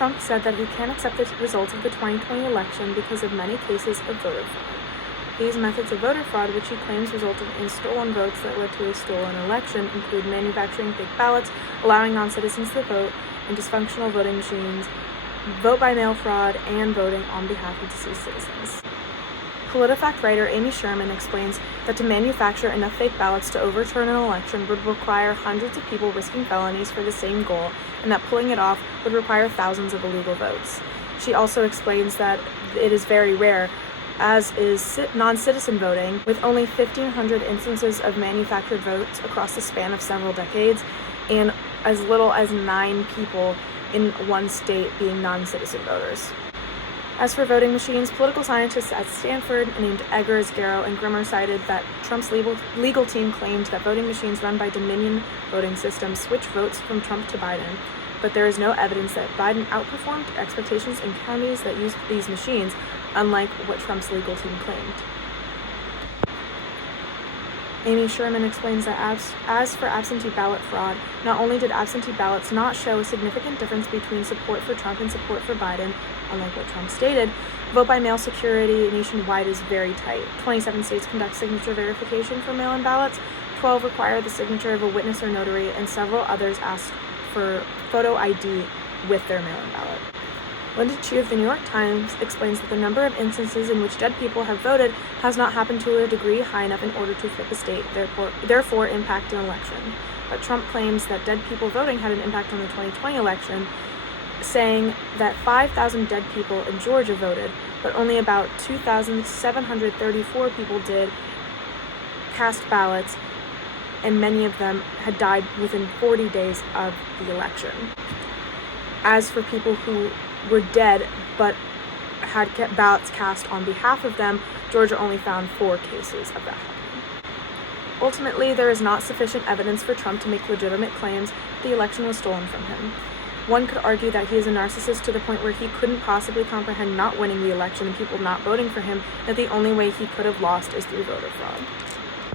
Trump said that he can't accept the results of the 2020 election because of many cases of voter fraud. These methods of voter fraud, which he claims resulted in stolen votes that led to a stolen election, include manufacturing fake ballots, allowing non-citizens to vote, and dysfunctional voting machines, vote-by-mail fraud, and voting on behalf of deceased citizens. PolitiFact writer Amy Sherman explains that to manufacture enough fake ballots to overturn an election would require hundreds of people risking felonies for the same goal, and that pulling it off would require thousands of illegal votes. She also explains that it is very rare, as is non-citizen voting, with only 1,500 instances of manufactured votes across the span of several decades, and as little as 9 people in one state being non-citizen voters. As for voting machines, political scientists at Stanford named Eggers, Garrow, and Grimmer cited that Trump's legal team claimed that voting machines run by Dominion voting systems switch votes from Trump to Biden, but there is no evidence that Biden outperformed expectations in counties that used these machines, unlike what Trump's legal team claimed. Amy Sherman explains that as for absentee ballot fraud, not only did absentee ballots not show a significant difference between support for Trump and support for Biden, unlike what Trump stated, vote-by-mail security nationwide is very tight. 27 states conduct signature verification for mail-in ballots, 12 require the signature of a witness or notary, and several others ask for photo ID with their mail-in ballot. Linda Chu of the New York Times explains that the number of instances in which dead people have voted has not happened to a degree high enough in order to flip a state, therefore impact an election. But Trump claims that dead people voting had an impact on the 2020 election, saying that 5,000 dead people in Georgia voted, but only about 2,734 people did cast ballots, and many of them had died within 40 days of the election. As for people who were dead but had ballots cast on behalf of them, Georgia only found 4 cases of that happening. Ultimately, there is not sufficient evidence for Trump to make legitimate claims the election was stolen from him. One could argue that he is a narcissist to the point where he couldn't possibly comprehend not winning the election and people not voting for him, that the only way he could have lost is through voter fraud.